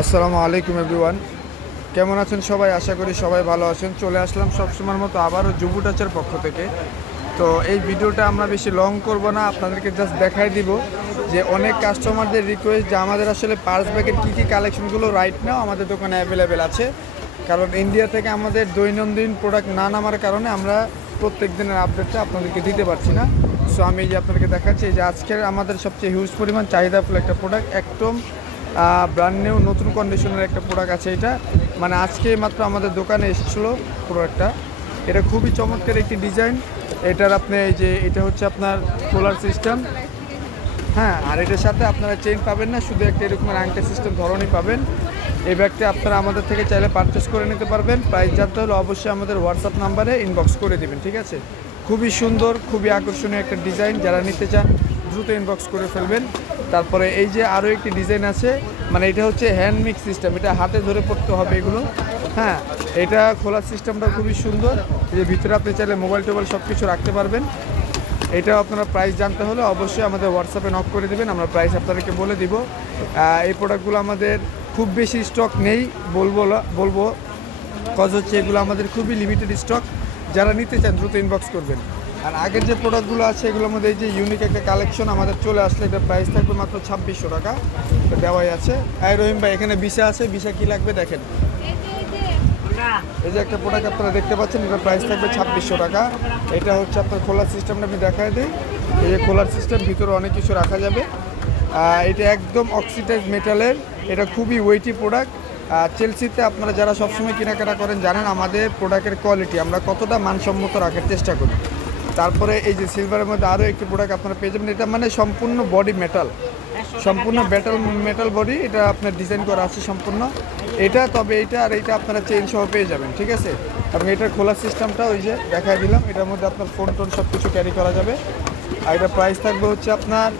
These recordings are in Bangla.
আসসালামু আলাইকুম এভরিওয়ান। কেমন আছেন সবাই? আশা করি সবাই ভালো আছেন। চলে আসলাম সবসময়ের মতো আবারও জুবু টাচের পক্ষ থেকে। তো এই ভিডিওটা আমরা বেশি লং করব না, আপনাদেরকে জাস্ট দেখাই দিব যে অনেক কাস্টমারদের রিকোয়েস্ট যে আমাদের আসলে পার্স ব্যাগের কী কী কালেকশনগুলো রাইট নাও আমাদের দোকানে অ্যাভেলেবেল আছে। কারণ ইন্ডিয়া থেকে আমাদের দৈনন্দিন প্রোডাক্ট না নামার কারণে আমরা প্রত্যেক দিনের আপডেটটা আপনাদেরকে দিতে পারছি না। সো আমি এই যে আপনাদেরকে দেখাচ্ছি যে আজকের আমাদের সবচেয়ে হিউজ পরিমাণ চাহিদাফুল একটা প্রোডাক্ট একদম ব্র্যান্ড নিউ নতুন কন্ডিশনের একটা প্রোডাক্ট আছে এটা। মানে আজকে মাত্র আমাদের দোকানে এসেছিল প্রোডাক্টটা এটা খুবই চমৎকার একটি ডিজাইন এটার আপনি এই যে, এটা হচ্ছে আপনার সোলার সিস্টেম হ্যাঁ আর এটার সাথে আপনারা চেন পাবেন না, শুধু একটা এরকমের আংটা সিস্টেম ধরনই পাবেন। এই ব্যাগটা আপনারা আমাদের থেকে চাইলে পারচেস করে নিতে পারবেন। প্রাইস জানতে হলে অবশ্যই আমাদের হোয়াটসঅ্যাপ নাম্বারে ইনবক্স করে দেবেন, ঠিক আছে? খুবই সুন্দর, খুবই আকর্ষণীয় একটা ডিজাইন যারা নিতে চান, দ্রুত ইনবক্স করে ফেলবেন। তারপরে এই যে আরও একটি ডিজাইন আছে মানে এটা হচ্ছে হ্যান্ড মিক্স সিস্টেম এটা হাতে ধরে পড়তে হবে এগুলো। হ্যাঁ এটা খোলার সিস্টেমটা খুবই সুন্দর। যে ভিতরে আপনি চাইলে মোবাইল টোবাইল সব কিছু রাখতে পারবেন। এটা আপনারা প্রাইস জানতে হলে অবশ্যই আমাদের হোয়াটসঅ্যাপে নক করে দেবেন, আমরা প্রাইস আপনাদেরকে বলে দিব। এই প্রোডাক্টগুলো আমাদের খুব বেশি স্টক নেই, বলব বলব। কজ হচ্ছে এগুলো আমাদের খুবই লিমিটেড স্টক যারা নিতে চান, দ্রুত ইনবক্স করবেন। আর আগের যে প্রোডাক্টগুলো আছে, এগুলোর মধ্যে এই যে ইউনিক একটা কালেকশন আমাদের চলে আসলে এটা প্রাইস থাকবে মাত্র ছাব্বিশশো টাকা। দেওয়াই আছে। আর রহিম ভাই, এখানে বিশা আছে। বিশা কী লাগবে দেখেন। এই যে একটা প্রোডাক্ট আপনারা দেখতে পাচ্ছেন, এটার প্রাইস থাকবে ছাব্বিশশো টাকা। এটা হচ্ছে আপনার খোলার সিস্টেমটা আমি দেখাই দিই। এই যে খোলার সিস্টেম ভিতরে অনেক কিছু রাখা যাবে। এটা একদম অক্সিডাইজ মেটালের এটা খুবই ওয়েটি প্রোডাক্ট আর চেলসিতে আপনারা যারা সবসময় কেনাকাটা করেন, জানেন আমাদের প্রোডাক্টের কোয়ালিটি আমরা কতটা মানসম্মত রাখার চেষ্টা করি। তারপরে এই যে সিলভারের মধ্যে আরও একটি প্রোডাক্ট আপনারা পেয়ে যাবেন। এটা মানে সম্পূর্ণ বডি মেটাল সম্পূর্ণ মেটাল মেটাল বডি এটা আপনার ডিজাইন করা আছে সম্পূর্ণ। এটা তবে এটা আর এটা আপনারা চেন সহ পেয়ে যাবেন ঠিক আছে? এবং এটার খোলার সিস্টেমটা ওই যে দেখাই দিলাম এটার মধ্যে আপনার ফোন টোন সব কিছু ক্যারি করা যাবে। আর এটা প্রাইস থাকবে হচ্ছে আপনার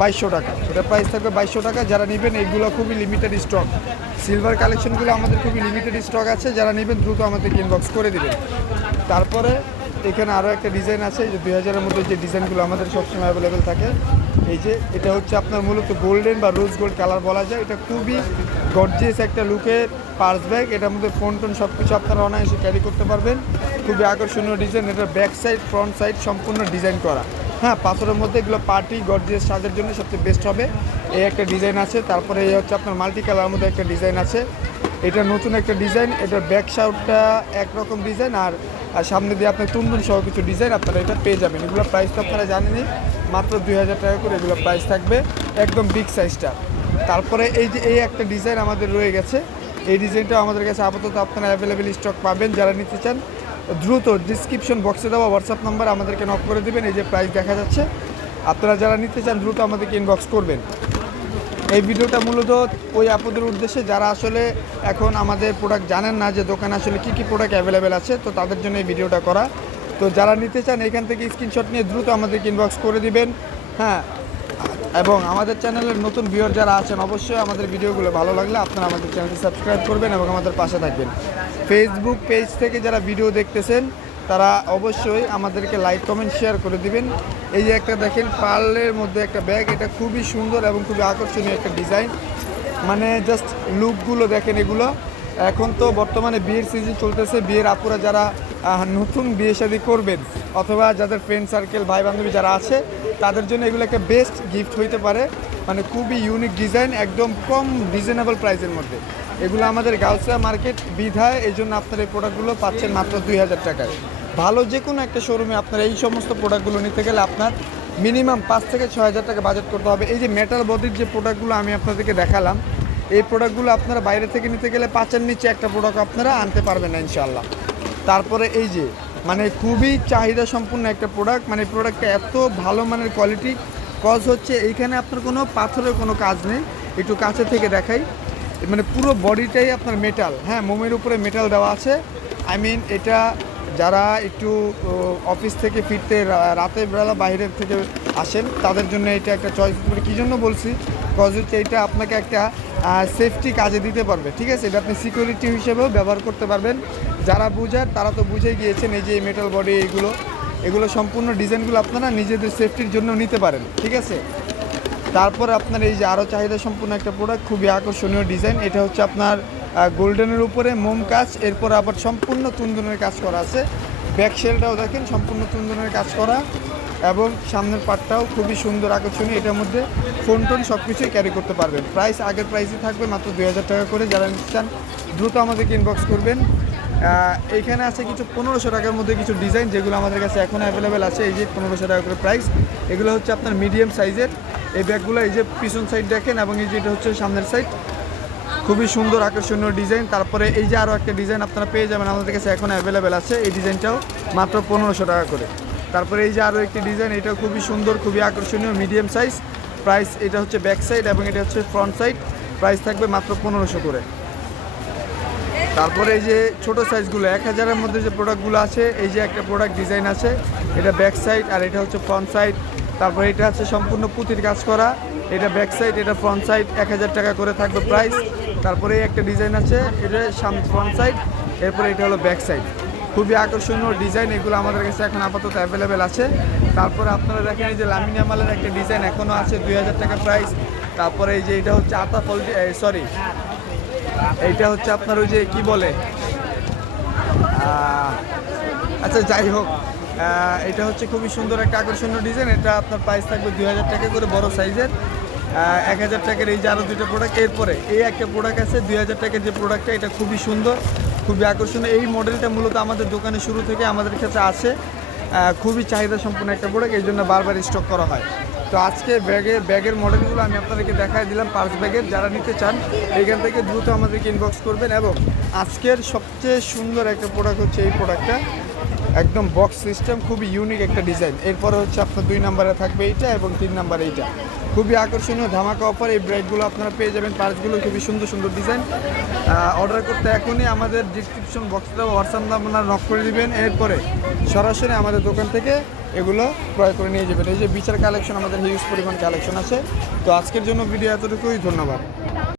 বাইশশো টাকা। এটা প্রাইস থাকবে বাইশশো টাকা। যারা নেবেন এইগুলো খুবই লিমিটেড স্টক সিলভার কালেকশনগুলো আমাদের খুবই লিমিটেড স্টক আছে। যারা নেবেন দ্রুত আমাদেরকে ইনবক্স করে দিবেন। তারপরে এখানে আরও একটা ডিজাইন আছে যে দুই হাজারের মধ্যে যে ডিজাইনগুলো আমাদের সবসময় অ্যাভেলেবেল থাকে, এই যে এটা হচ্ছে আপনার মূলত গোল্ডেন বা রোজ গোল্ড কালার বলা যায়। এটা খুবই গর্জিয়াস একটা লুকের পার্স ব্যাগ এটার মধ্যে ফোন টোন সব কিছু আপনারা অনায়াসে ক্যারি করতে পারবেন। খুবই আকর্ষণীয় ডিজাইন এটা ব্যাক সাইড ফ্রন্ট সাইড সম্পূর্ণ ডিজাইন করা। হ্যাঁ পাথরের মধ্যে এগুলো পার্টি গর্জিয়াস সাজের জন্য সবচেয়ে বেস্ট হবে। এই একটা ডিজাইন আছে, তারপরে এই হচ্ছে আপনার মাল্টি কালার মধ্যে একটা ডিজাইন আছে। এটা নতুন একটা ডিজাইন, এটার ব্যাক সাউটটা একরকম ডিজাইন আর আর সামনে দিয়ে আপনার তুন্দুন সহ কিছু ডিজাইন আপনারা এটা পেয়ে যাবেন। এগুলো প্রাইস তো আপনারা জানেনই, মাত্র দুই হাজার টাকা করে এগুলো প্রাইস থাকবে, একদম বিগ সাইজটা তারপরে এই যে, এই একটা ডিজাইন আমাদের রয়ে গেছে। এই ডিজাইনটা আমাদের কাছে আপাতত আপনারা অ্যাভেলেবেল স্টক পাবেন, যারা নিতে চান, দ্রুত ডিসক্রিপশন বক্সে দেওয়া হোয়াটসঅ্যাপ নাম্বার আমাদেরকে নক করে দেবেন, এই যে প্রাইস দেখা যাচ্ছে। আপনারা যারা নিতে চান, দ্রুত আমাদেরকে ইনবক্স করবেন। এই ভিডিওটা মূলত ওই আপুদের উদ্দেশ্যে যারা আসলে এখন আমাদের প্রোডাক্ট জানেন না যে দোকানে আসলে কী কী প্রোডাক্ট অ্যাভেলেবেল আছে, তো তাদের জন্য এই ভিডিওটা করা। তো যারা নিতে চান, এখান থেকে স্ক্রিনশট নিয়ে দ্রুত আমাদেরকে ইনবক্স করে দিবেন। হ্যাঁ এবং আমাদের চ্যানেলের নতুন ভিউয়ার যারা আছেন, অবশ্যই আমাদের ভিডিওগুলো ভালো লাগলে আপনারা আমাদের চ্যানেলটি সাবস্ক্রাইব করবেন এবং আমাদের পাশে থাকবেন। ফেসবুক পেজ থেকে যারা ভিডিও দেখতেছেন তারা অবশ্যই আমাদেরকে লাইক কমেন্ট শেয়ার করে দিবেন। এই যে একটা দেখেন পার্লের মধ্যে একটা ব্যাগ, এটা খুবই সুন্দর এবং খুবই আকর্ষণীয় একটা ডিজাইন। মানে জাস্ট লুকগুলো দেখেন এগুলো। এখন তো বর্তমানে বিয়ের সিজন চলতেছে, বিয়ের আপুরা যারা নতুন বিয়ে শাদী করবেন অথবা যাদের ফ্রেন্ড সার্কেল ভাই বান্ধবী যারা আছে, তাদের জন্য এগুলো একটা বেস্ট গিফট হইতে পারে। মানে খুবই ইউনিক ডিজাইন একদম কম রিজনেবল প্রাইসের মধ্যে। এগুলো আমাদের গাউসিয়া মার্কেট বিধায় এই জন্য আপনার এই প্রোডাক্টগুলো পাচ্ছেন মাত্র দুই হাজার টাকায়। ভালো যে কোনো একটা শোরুমে আপনার এই সমস্ত প্রোডাক্টগুলো নিতে গেলে আপনার মিনিমাম পাঁচ থেকে ছয় হাজার টাকা বাজেট করতে হবে। এই যে মেটাল বডির যে প্রোডাক্টগুলো আমি আপনাদেরকে দেখালাম, এই প্রোডাক্টগুলো আপনারা বাইরে থেকে নিতে গেলে পাঁচের নিচে একটা প্রোডাক্ট আপনারা আনতে পারবেন না ইনশাল্লাহ তারপরে এই যে মানে খুবই চাহিদা সম্পূর্ণ একটা প্রোডাক্ট মানে প্রোডাক্টটা এত ভালো মানের কোয়ালিটি কজ হচ্ছে এইখানে আপনার কোনো পাথরের কোনো কাজ নেই। একটু কাছে থেকে দেখাই। মানে পুরো বডিটাই আপনার মেটাল হ্যাঁ মোমের উপরে মেটাল দেওয়া আছে। আই মিন এটা যারা একটু অফিস থেকে ফিরতে রাতের বেলা বাইরের থেকে আসেন, তাদের জন্য এটা একটা চয়েস মানে কী জন্য বলছি? কজ হচ্ছে এটা আপনাকে একটা সেফটি কাজে দিতে পারবে, ঠিক আছে? এটা আপনি সিকিউরিটি হিসেবেও ব্যবহার করতে পারবেন। যারা বুঝার, তারা তো বুঝে গিয়েছেন এই যে মেটাল বডি এইগুলো এগুলো। সম্পূর্ণ ডিজাইনগুলো আপনারা নিজেদের সেফটির জন্য নিতে পারেন, ঠিক আছে? তারপর আপনার এই যে আরও চাহিদা সম্পূর্ণ একটা প্রোডাক্ট খুবই আকর্ষণীয় ডিজাইন এটা হচ্ছে আপনার গোল্ডেনের উপরে মোম কাজ, এরপর আবার সম্পূর্ণ তুন্দনের কাজ করা আছে। ব্যাক শেলটাও দেখেন, সম্পূর্ণ তুন্দনের কাজ করা এবং সামনের পাটটাও খুবই সুন্দর আকর্ষণীয়, এটার মধ্যে ফোন টোন সব কিছুই ক্যারি করতে পারবেন। প্রাইস আগের প্রাইসই থাকবে মাত্র দুই হাজার টাকা করে, যারা নিতে চান দ্রুত আমাদেরকে ইনবক্স করবেন। এখানে আছে কিছু পনেরোশো টাকার মধ্যে কিছু ডিজাইন যেগুলো আমাদের কাছে এখন অ্যাভেলেবেল আছে, এই যে পনেরোশো টাকা করে প্রাইস এগুলো হচ্ছে আপনার মিডিয়াম সাইজের এই ব্যাগগুলো এই যে পিছন সাইড দেখেন এবং এই যে এটা হচ্ছে সামনের সাইড খুবই সুন্দর, আকর্ষণীয় ডিজাইন তারপরে এই যে আরও একটা ডিজাইন আপনারা পেয়ে যাবেন আমাদের কাছে এখন অ্যাভেলেবেল আছে। এই ডিজাইনটাও মাত্র পনেরোশো টাকা করে। তারপরে এই যে আরও একটি ডিজাইন এটাও খুবই সুন্দর, খুবই আকর্ষণীয় মিডিয়াম সাইজ প্রাইস এটা হচ্ছে ব্যাক সাইড এবং এটা হচ্ছে ফ্রন্ট সাইড প্রাইস থাকবে মাত্র পনেরোশো করে। তারপরে এই যে ছোটো সাইজগুলো এক হাজারের মধ্যে যে প্রোডাক্টগুলো আছে, এই যে একটা প্রোডাক্ট ডিজাইন আছে, এটা ব্যাক সাইড আর এটা হচ্ছে ফ্রন্ট সাইড তারপরে এটা হচ্ছে সম্পূর্ণ পুঁতির কাজ করা। এটা ব্যাক সাইড এটা ফ্রন্ট সাইড এক হাজার টাকা করে থাকবে প্রাইস তারপরে একটা ডিজাইন আছে, এটা ফ্রন্ট সাইড এরপরে এটা হলো ব্যাক সাইড খুবই আকর্ষণীয় ডিজাইন এগুলো আমাদের কাছে এখন আপাতত অ্যাভেলেবেল আছে। তারপরে আপনারা দেখেন এই যে লামিনিয়া মালের একটা ডিজাইন এখনও আছে, দুই হাজার টাকা প্রাইস তারপরে এই যে এটা হচ্ছে আতা ফল সরি এইটা হচ্ছে আপনার ওই যে কি বলে? আচ্ছা যাই হোক। এটা হচ্ছে খুবই সুন্দর একটা আকর্ষণীয় ডিজাইন এটা আপনার প্রাইস থাকবে দুই হাজার টাকা করে বড় সাইজের এক হাজার টাকার এই যে আরও দুটো প্রোডাক্ট এরপরে এই একটা প্রোডাক্ট আছে, দুই হাজার টাকার যে প্রোডাক্টটা এটা খুবই সুন্দর, খুবই আকর্ষণীয়। এই মডেলটা মূলত আমাদের দোকানে শুরু থেকে আমাদের কাছে আছে খুবই চাহিদা সম্পূর্ণ একটা প্রোডাক্ট এই জন্য বারবার স্টক করা হয়। তো আজকে ব্যাগে, ব্যাগের মডেলগুলো আমি আপনাদেরকে দেখাই দিলাম পার্স ব্যাগের যারা নিতে চান, এখান থেকে দ্রুত আমাদেরকে ইনবক্স করবেন। এবং আজকের সবচেয়ে সুন্দর একটা প্রোডাক্ট হচ্ছে এই প্রোডাক্টটা একদম বক্স সিস্টেম খুবই ইউনিক একটা ডিজাইন এরপরে হচ্ছে আপনার দুই নম্বরে থাকবে এইটা এবং তিন নম্বরে এইটা। খুবই আকর্ষণীয় ধামাকা অফার এই ব্রেকগুলো আপনারা পেয়ে যাবেন। পার্সগুলো খুবই সুন্দর সুন্দর ডিজাইন অর্ডার করতে এখনই আমাদের ডিসক্রিপশন বক্সটা হোয়াটসঅ্যাপ আপনারা নক করে দিবেন। এরপরে সরাসরি আমাদের দোকান থেকে এগুলো ক্রয় করে নিয়ে যাবেন। এই যে বিচার কালেকশন আমাদের হিউজ পরিমাণ কালেকশন আছে। তো আজকের জন্য ভিডিও এতটুকুই। ধন্যবাদ।